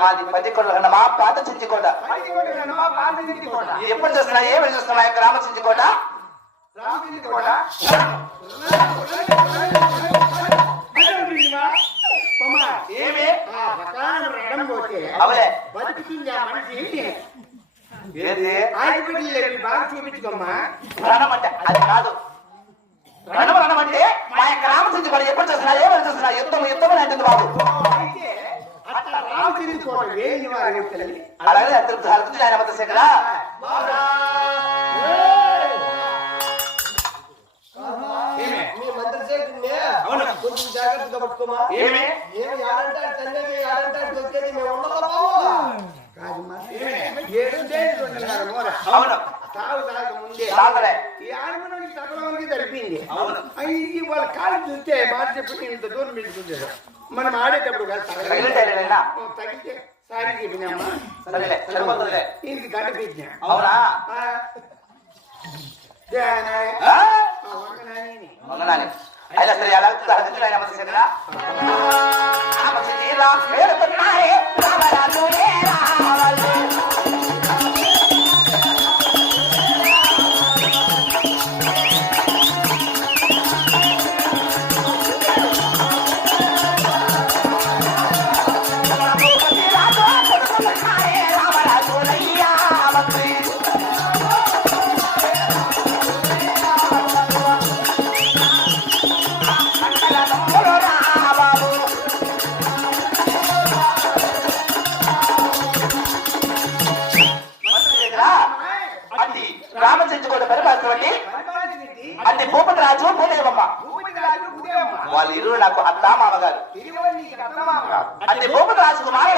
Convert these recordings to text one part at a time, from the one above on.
మాది పది కొడగడమా పాత చించి కోట ఐదు కొట్టడమా పాండితి కోట ఎప్పుడు చూస్తున్నా? ఏమి చూస్తున్నా? యొక్క రామచించి కోట రామచితి కోట ఏమి? ఆ పకానం రడం పోతే అవలే. ఆ మనిషి. ఏది? బాగా చూపించుకోమ్మా. అంటే అది కాదు. అంటే మా యొక్క ఎప్పుడు చూస్తున్నా? ఏమని చూస్తున్నా? యుద్ధం యుద్ధం అంటుంది బాబు. రామచితి కోట వేయి వారు తల్లి అలాగే అతను అర్థం ఆయన మత శేఖర ఏమి? మీ మంత్రశేఖరుని అవును. కొంచెం జాగ్రత్తగా పట్టుకోమా? ఏమి? మేము యాడంటాడు తండ్రి యాడంటాడు దొరికేది మేము ఉండదా కాదమ్మా. ఏడు డేలు ఉన్నారు. మోర అవును. తాగు తాగక ముందే. సాగలే. ఈ ఆడమనకి సకలవానికి తెలిపింది అవును. ఈ వాళ్ళ కాళ్ళు చూస్తే మాట చెప్పి ఇంత దూరం పెట్టుకుంటారు మనం ఆడేటప్పుడు తగిలితే సారీ చెప్పినామ్మా. గంట పెట్టినా. అవునా? ఆ, వంగనాయని. మంగళాని అయినా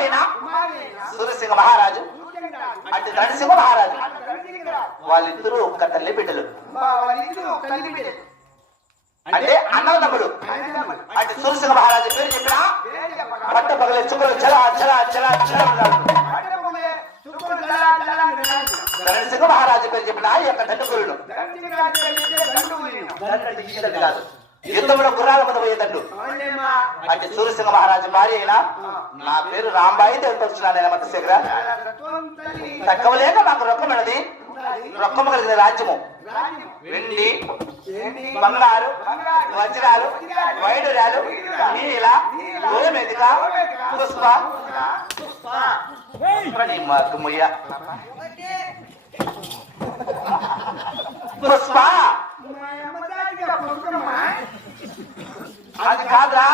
కుమారుడైన సూర్యసింహ మహారాజు. అంటే నరసింహ మహారాజు. వాళ్ళిద్దరూ ఒక్క తల్లి బిడ్డలు. అంటే అన్నదమ్ముడు అన్నదమ్ములు. అంటే సూర్యసింహ మహారాజు పేరు చెప్పిన. పట్ట పగలే చుక్కలు చలా చలా చలా చలా మహారాజు పేరు చెప్పిన ఈ యొక్క దండుకురుడు తండ్రికి రాజు అయితే దండు పోయిన. దండంటే ఈ దండు కాదు యుద్ధంలో గుర్రాల మీద పోయే దండు అవునేమ్మా. అంటే సూర్యసింహ మహారాజు భార్య అయినా నా పేరు రాంబాయి తెలుపుతున్నాను నేను మత శేఖర రత్నం తల్లి తక్కువ లేక నాకు రొక్కమైనది. రొక్కము కలిగిన రాజ్యము రాజ్యం. వెండి? బంగారు వజ్రాలు వైడూర్యాలు నీల గోమెదిక పుష్ప పుష్ప మాకు ముయ్య పుష్ప మా అమ్మ దానిగా పుస్తకమ్మా. అది కాదురా.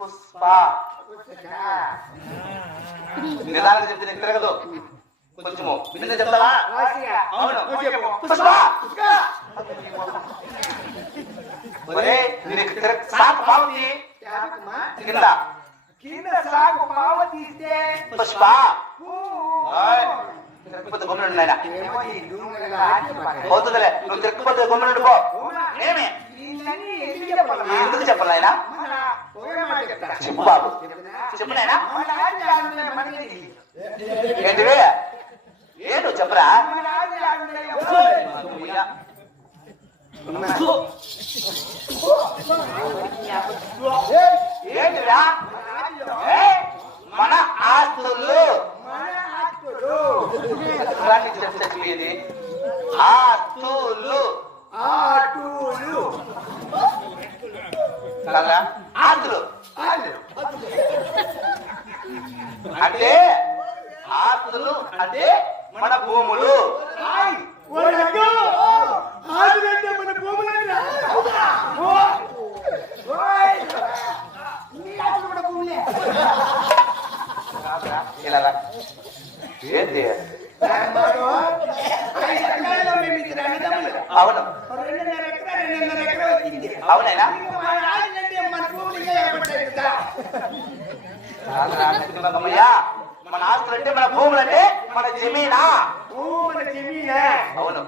పుష్ప. నిదానంగా చెప్తే నీకు తిరగదు కొంచెము నిన్న చెప్తావా. పుష్ప. ఒరే నీకు తిరగ సాకు. కింద. కింద పుష్ప. తిరగకపోతే గమ్మునుండు నాయనా. పోతుందిలే. నువ్వు తిరగకపోతే గమ్మునుండు పో. ఏమి? ఎందుకు చెప్పాలమ్మా? ఎందుకు చెప్పాలి నాయనా? మన ఒకే మాట చెప్తా. చెప్పు బాబు. చెప్తున్నా? చెప్పు నాయనా. మన రాజ్యాన్ని మనకి తెలియదు. ఏంటివి ఏ నువ్వు చెప్పరా. ఏంటిరా మన ఆస్తులు ఆస్తులు. ఆస్తులు ఆటులు. ఆలు. అంటే ఆస్తులు అంటే మన భూములు. ఆటులంటే మన భూములే. ఇలా. ఏంటి. అవును అమ్మయ్యా మన ఆస్తులు అంటే మన భూములు అంటే మన జమీనా. అవును.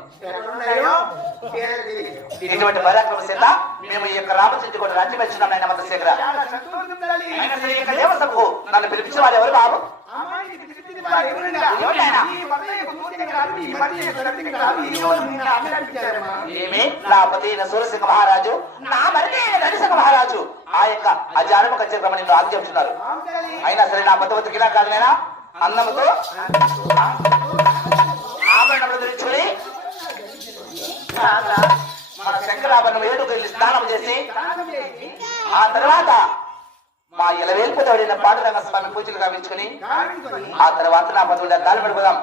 ఇటువంటి పరాక్రమ చేత మేము ఈ యొక్క రామచంద్ర కూడా రాజ్యం వచ్చినాం నాయన మత శేఖర చాలా సంతోషం తల్లి. అయినా సరే ఈ యొక్క దేవసభకు నన్ను పిలిపించిన వారు ఎవరు బాబు నా సూరసింహ మహారాజు. నా మరిది నరసింహ మహారాజు. ఆ యొక్క అజారమ కచ్చరమని ఆజ్ఞాపిస్తున్నారు అయినా సరే నా మధ్యవర్తి బతికినా కాదు నేనా అన్నముతో ఆభరణములు ధరించుకుని మన శంకరాభరణం ఏడుకు స్నానం చేసి, ఆ తర్వాత మా ఇలవేల్పుతోడిన పాండురంగ స్వామి పూజలు గావించుకుని ఆ తర్వాత నా పదవులు గాలి పడిపోదాం.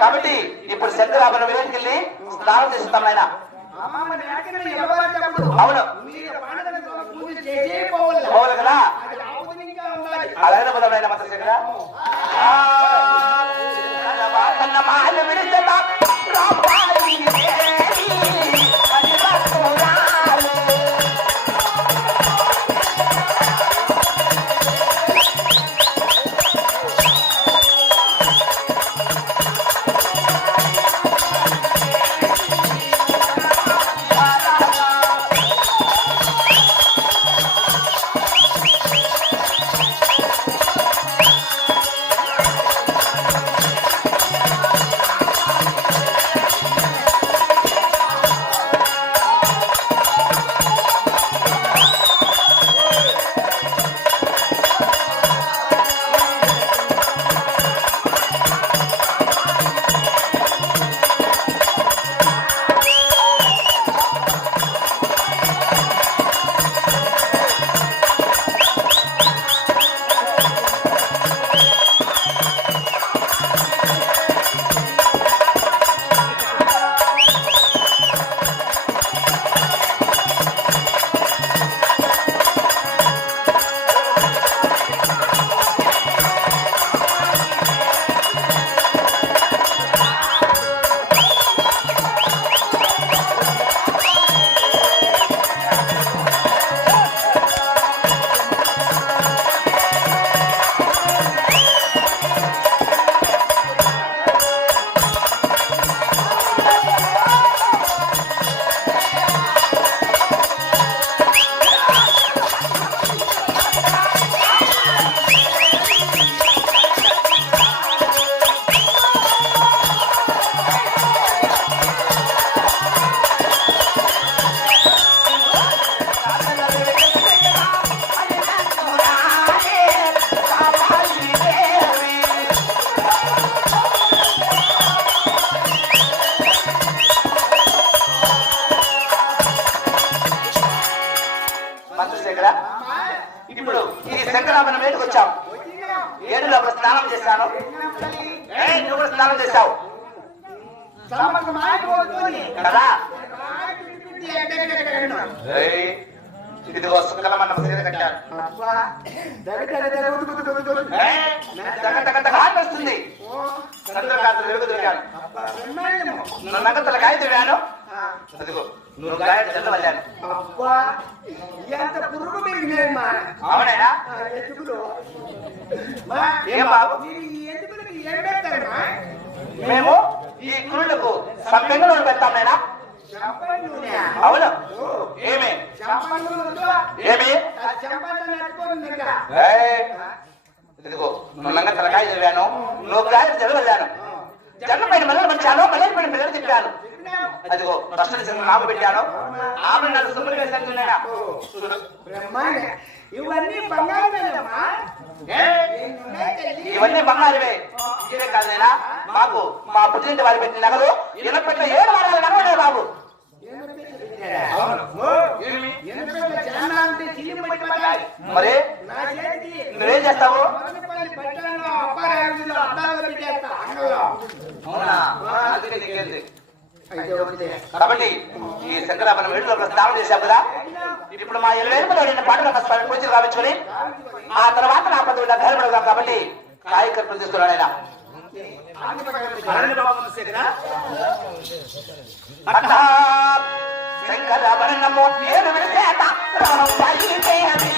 కాబట్టి ఇప్పుడు శంకరాభరణం వెళ్ళి స్నానం చేస్తాం ఆయన అవును. పోవాలి. కదా? అలాగే పోదాం ఆయన శంకర మంత్రి ఇప్పుడు ఈ శంకరాభరణం ఏడుకు వచ్చాం. ఏడు స్నానం చేశాను. నువ్వు కూడా స్నానం చేశావు. కదా? ఇదిగో సుక్కలమన్న సీర కట్టాను. వస్తుంది. చంద్రకాంత వెలుగు తిరిగాను నగతల కాయ తిరిగాను అదిగో నువ్వు గాయ చెంద ఎంత పురుగు పెరిగినాయమ్మా. ఏం పెడతారమ్మా? మేము ఈ సంపెంగ నూనె పెడతాం నూనె. అవును. ఏమి. ఏమి? ఇదిగో నువ్వు నగతల కాయ చదివాను. నువ్వు గాయ చెంద వెళ్ళాను జన్మ పైన మల్లెలు పంచాను మల్లెల పైన పిల్లలు చెప్పినాం. అదిగో ప్రశ్న సింహ నామ పెట్టాను ఆమె. చూడు బ్రహ్మాండ. ఇవన్నీ బంగారమేనమ్మా? ఇవన్నీ బంగారువే ఇవే కాదు నాయనా మాకు మా పుట్టింటి వారి పెట్టిన నగలు ఇలా పెట్టిన ఏడు వారాల శంకరాభరణం చేశాం కదా? ఇప్పుడు మా ఇరవై ఏడు పాటలు స్వామి పూజలు కావించుకొని ఆ తర్వాత నా పదవి ధర్మడుగా కాబట్టి కార్యకర్తలు తీసుకున్నాడు ఆయన. అట్టా శంకరాభరణము నేను విడిచేత రామయ్య దేవి.